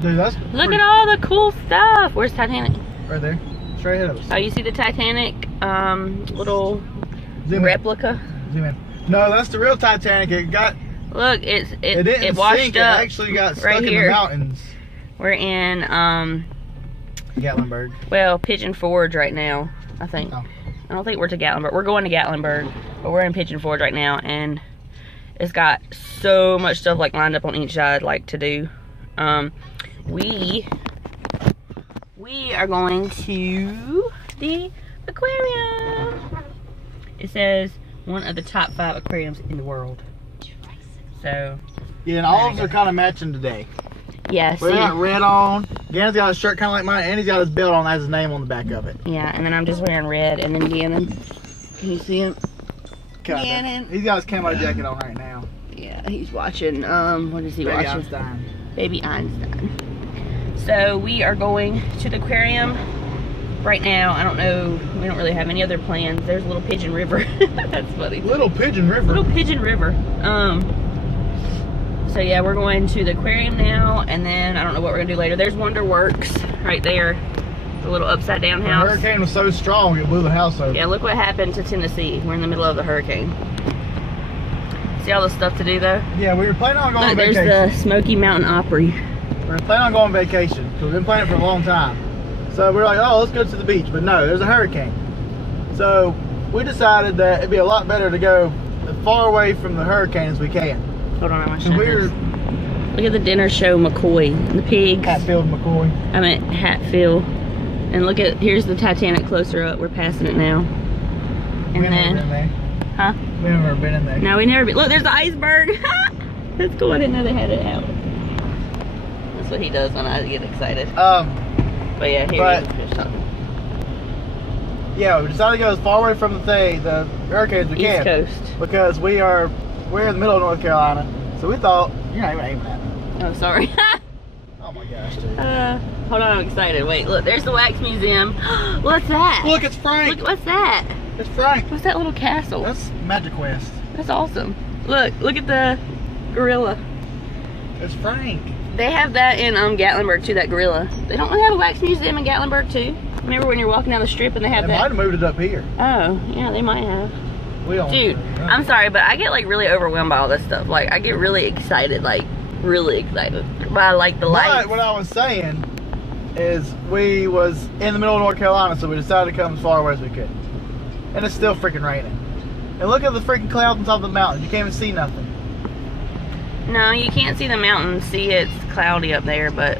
Dude, Look at all the cool stuff. Where's Titanic? Right there. Straight ahead of us. Oh, you see the Titanic little replica? Zoom in. No, that's the real Titanic. It got... Look, it washed sink. up. It actually got stuck right in here. the mountains. We're in Gatlinburg. well, Pigeon Forge right now, I think. Oh. I don't think we're to Gatlinburg. We're going to Gatlinburg, but we're in Pigeon Forge right now, and it's got so much stuff like lined up on each side, like to do. We are going to the aquarium. It says one of the top 5 aquariums in the world. So yeah, and all of us are kind of matching today. yeah, We got red on. Gannon's got a shirt kind of like mine, and he's got his belt on that has his name on the back of it. yeah, and then I'm just wearing red, and then Gannon. Can you see him? Kinda. Gannon. He's got his camo jacket on right now. Yeah, he's watching. What is he Baby watching? Einstein. Baby Einstein. So we are going to the aquarium right now. I don't know. We don't really have any other plans. There's a little Pigeon River. That's funny. Little Pigeon River. Little Pigeon River. So yeah, we're going to the aquarium now, and then I don't know what we're gonna do later. There's Wonderworks right there. The little upside down house. The hurricane was so strong it blew the house over. Yeah, look what happened to Tennessee. We're in the middle of the hurricane. See all the stuff to do though? Yeah, we were planning on going on vacation. There's the Smoky Mountain Opry. We were planning on going on vacation because we've been planning for a long time. So we were like, oh, let's go to the beach. But no, there's a hurricane. So we decided that it'd be a lot better to go as far away from the hurricane as we can. Hold on, I want to So show we're this. Look at the dinner show McCoy and the pigs. Hatfield, McCoy. I'm at Hatfield. And look at, here's the Titanic closer up. We're passing it now. And We've never been then, there. huh? We've never been in there. No, we never been. Look, there's the iceberg. That's cool. I didn't know they had it out. That's what he does when I get excited. But yeah, here he is. Yeah, we decided to go as far away from the hurricane as we can. East Coast. Because we're in the middle of North Carolina. So we thought, you're not even aiming at me. Oh, sorry. Oh my gosh, dude. Hold on, I'm excited. Wait, look, there's the Wax Museum. What's that? Look, it's Frank. Look, what's that? It's Frank. What's that little castle? That's Magic Quest. That's awesome. Look at the gorilla. It's Frank. They have that in Gatlinburg too, that gorilla. They don't have a wax museum in Gatlinburg too? Remember when you're walking down the strip and they have They might have moved it up here. Oh, yeah, they might have. We don't Dude, know. I'm sorry, but I get like really overwhelmed by all this stuff. Like, I get really excited, like really excited by like the lights. But what I was saying is we was in the middle of North Carolina, so we decided to come as far away as we could. And it's still freaking raining. And look at the freaking clouds on top of the mountain. You can't even see nothing. No, you can't see the mountains. See, it's cloudy up there, but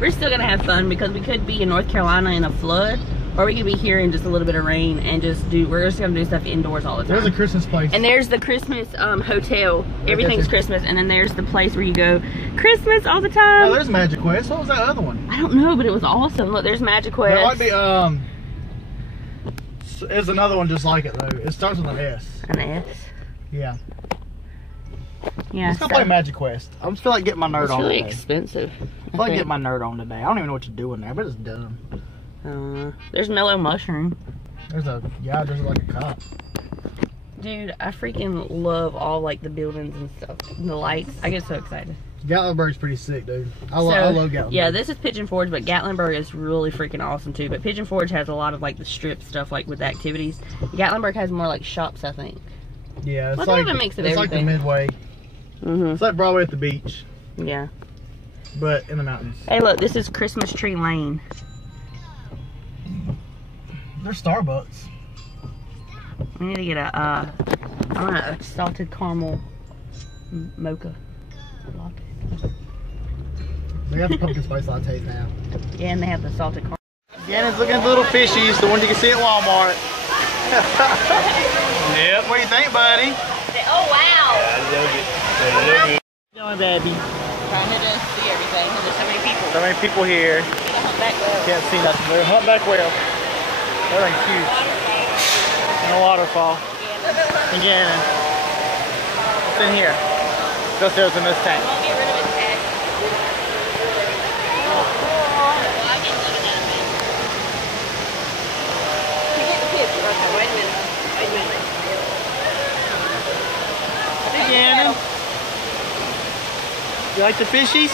we're still gonna have fun because we could be in North Carolina in a flood, or we could be here in just a little bit of rain and we're just gonna do stuff indoors all the time. There's a Christmas place. And there's the Christmas hotel. Everything's Christmas, and then there's the place where you go Christmas all the time. Oh, there's Magic Quest. What was that other one? I don't know, but it was awesome. Look, there's Magic Quest. There might be there's another one just like it though. It starts with an S. An S. Yeah. Yeah. Let's go play Magic Quest. I just feel like getting my nerd It's on really today. expensive. I feel like getting my nerd on today. I don't even know what to do in there, but it's dumb. There's Mellow Mushroom. There's like a cop. Dude, I freaking love all like the buildings and stuff. And the lights. I get so excited. Gatlinburg's pretty sick, dude. I love Gatlinburg. Yeah, this is Pigeon Forge, but Gatlinburg is really freaking awesome too. But Pigeon Forge has a lot of like the strip stuff, like with activities. Gatlinburg has more like shops, I think. Yeah, it's Well, like they have a mix of it's like the everything. Midway. It's like Broadway at the beach, Yeah. but in the mountains. Hey, look, this is Christmas Tree Lane. There's Starbucks. We need to get I want a salted caramel mocha latte. They got the pumpkin spice lattes now. Yeah, and they have the salted caramel. Gannon's looking at the little fishies, the ones you can see at Walmart. Yep. What do you think, buddy? Oh, wow. I love it. Going, baby. Trying to just see everything. There's so many people. So many people here. Can't see nothing. They're humpback whale. They're huge. And a waterfall. And Gannon. What's in here? Go upstairs in this tank. I'll get rid of its tag. Wait a minute. Hey, Gannon. You like the fishies?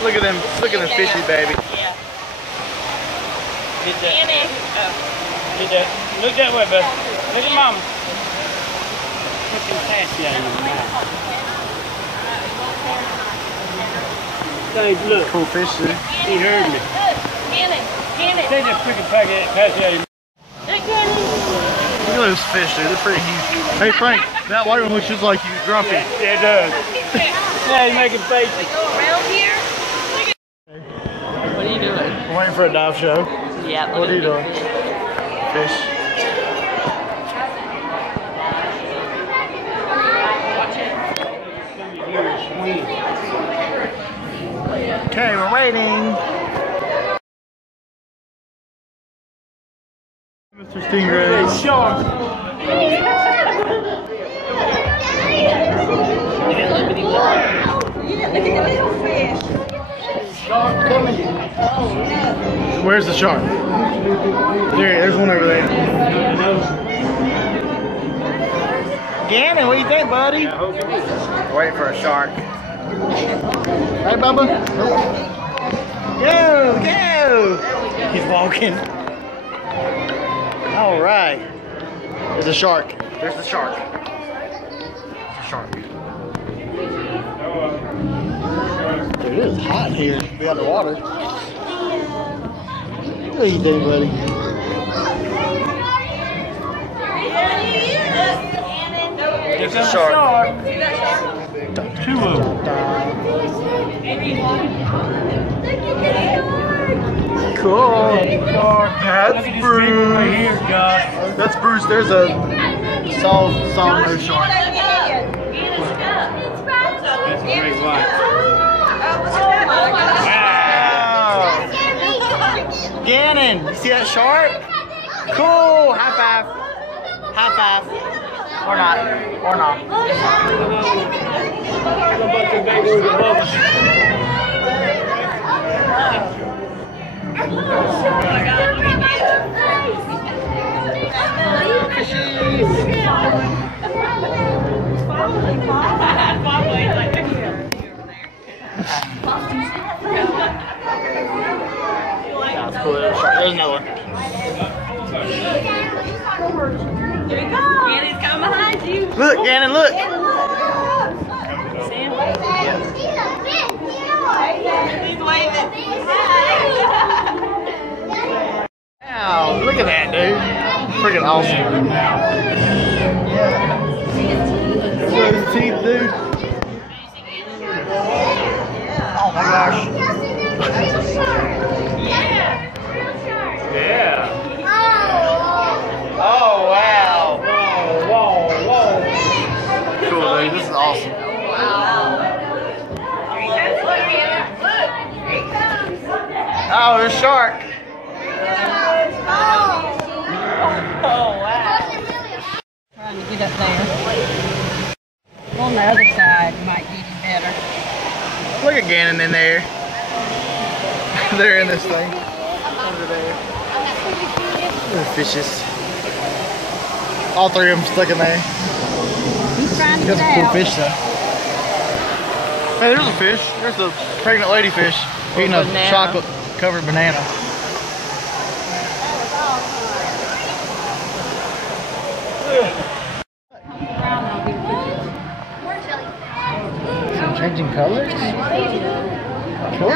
Look at them fishies, baby. Yeah. Get that. Get that. Look that way, bud. Look at mama. Looking sassy out of your mouth. Hey, look. Cool fish, dude. He heard me. Gannon. Take that freaking packet out of your mouth. Look at those fish, dude. They're pretty huge. Hey, Frank, that white one looks just like you, Grumpy. Yeah, it does. Yeah, he's making faces. Go around here. What are you doing? We're waiting for a dive show. Yeah. What are you doing? Fish. Okay, we're waiting. Mr. Stingray. Shark. Where's the shark? There's one over there. Gannon, what do you think, buddy? Waiting for a shark. Right, Bubba? Go, go! He's walking. All right. There's a shark. There's the shark. There's a shark. Dude, it is hot here to be underwater. What do you think, buddy? There's a shark. Two of them. Cool. That's Bruce. Right here, guys. That's Bruce. There's a song shark. That's a great white. Wow. Gannon, you see that shark? Cool. High five. High five. Or not. Or not. That's cool. There's another one. Here he comes. Gannon's coming behind you. Look, Gannon, look. See him? He's waving. Wow, look at that, dude. Freaking awesome. Look at his teeth, dude. Oh my gosh. Yeah. Oh wow. Whoa. Cool, dude. This is awesome. Oh, there's a shark. Oh wow. Trying to get up there. On the other side might get him better. Look at Gannon in there. They're in this thing. Over there. The fishes. All three of them stuck in there. He's trying to Got get some cool out. fish though. Hey, there's a fish. There's a pregnant lady fish eating a banana. chocolate covered banana. Changing colors? Cool.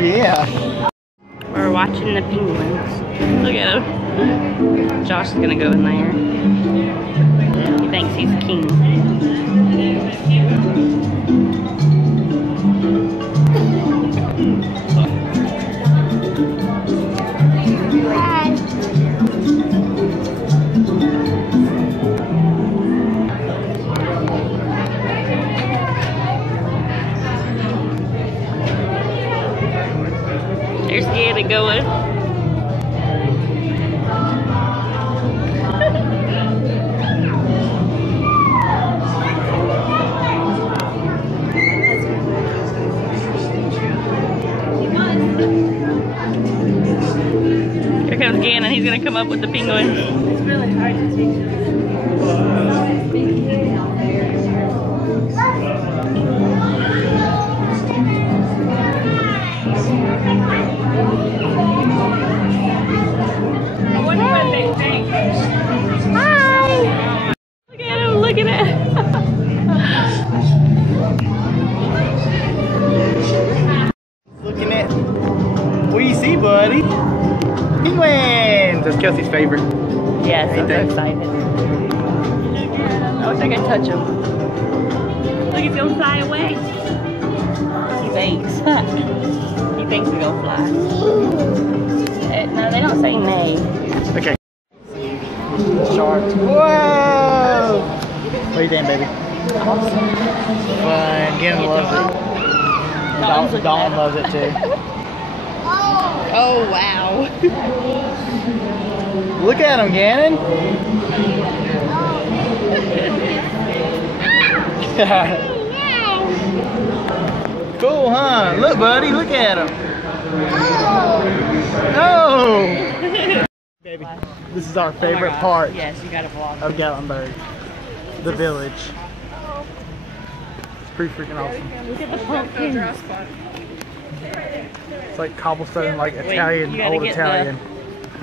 Yeah. We're watching the penguins. Look at him. Josh is gonna go in there. He thinks he's king. There's Gannon going. Here comes Gannon. He's gonna come up with the penguins. It's really hard. Hi! Look at him, look at it. Looking at, what do you see, buddy? Penguins! That's Kelsey's favorite. Yes, I'm so Ain't excited. I wish I could touch him. Look, he's gonna fly away. He thinks. He thinks he's gonna fly. No, they don't say nay. Okay. Sharks. Whoa! What do you think, baby? Fun. Gannon loves it. Dalton loves it too. Oh, wow. Look at him, Gannon. Cool, huh? Look, buddy, look at him. Oh! Baby, this is our favorite part Yes, you gotta vlog. of Gatlinburg. The village. It's pretty freaking awesome. Look at the pumpkin. It's like cobblestone, like you Italian, gotta old get Italian.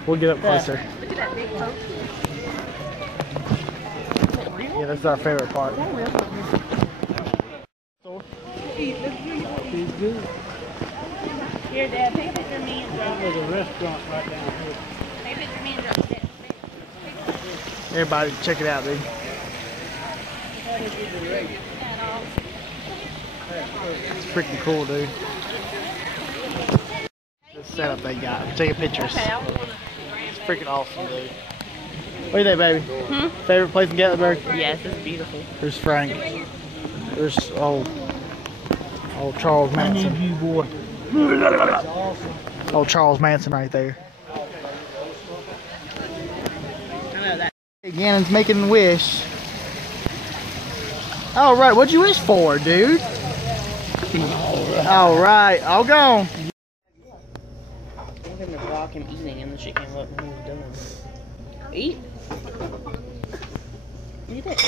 We'll get up closer. Look at that big pumpkin. Yeah, this is our favorite part. He's good. Here, Dad, take a picture of me and drop. There's a restaurant right down here. Take a picture of me and drop it. Everybody, check it out, dude. It's freaking cool, dude. The setup they got. I'm taking pictures. It's freaking awesome, dude. What do you think, baby? Favorite place in Gatlinburg? Yes, it's beautiful. There's Frank. There's old Charles Manson. I need you, boy. Old Charles Manson right there. I know that. Hey, Gannon's making a wish. All right, what'd you wish for, dude? All right, all gone. I was in the block him eating and the shit came up and he was done. Eat. Eat it.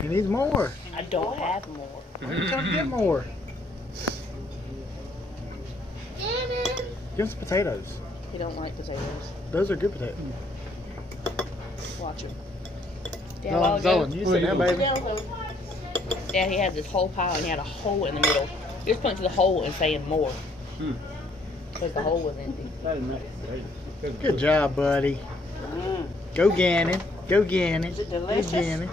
He needs more. I don't have more. I'm trying to get more. Give us potatoes. He don't like potatoes. Those are good potatoes. Watch him. Dad, No, Zolan, you sit down, baby. Dad, he had this whole pile and he had a hole in the middle. He was pointing to the hole and saying more. Because the hole was empty. Good job, buddy. Go Gannon. Go Gannon. Is it delicious? Go Gannon.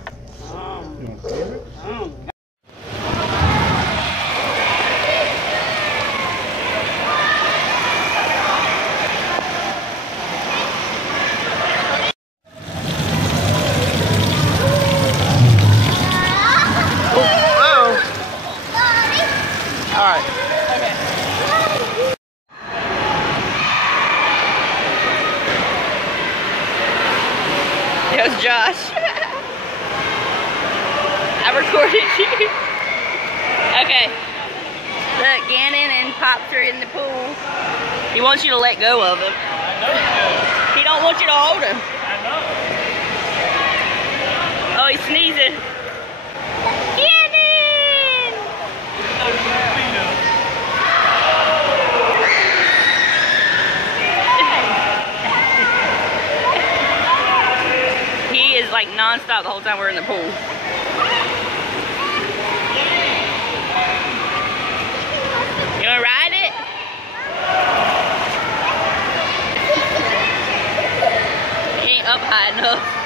All right. Okay. There's Josh. I recorded you. Okay. Look, Gannon and Pops are in the pool. He wants you to let go of him. I know he does. He don't want you to hold him. I know. Oh, he's sneezing. Gannon! He is like non-stop the whole time we're in the pool. You wanna ride it? He ain't up high enough.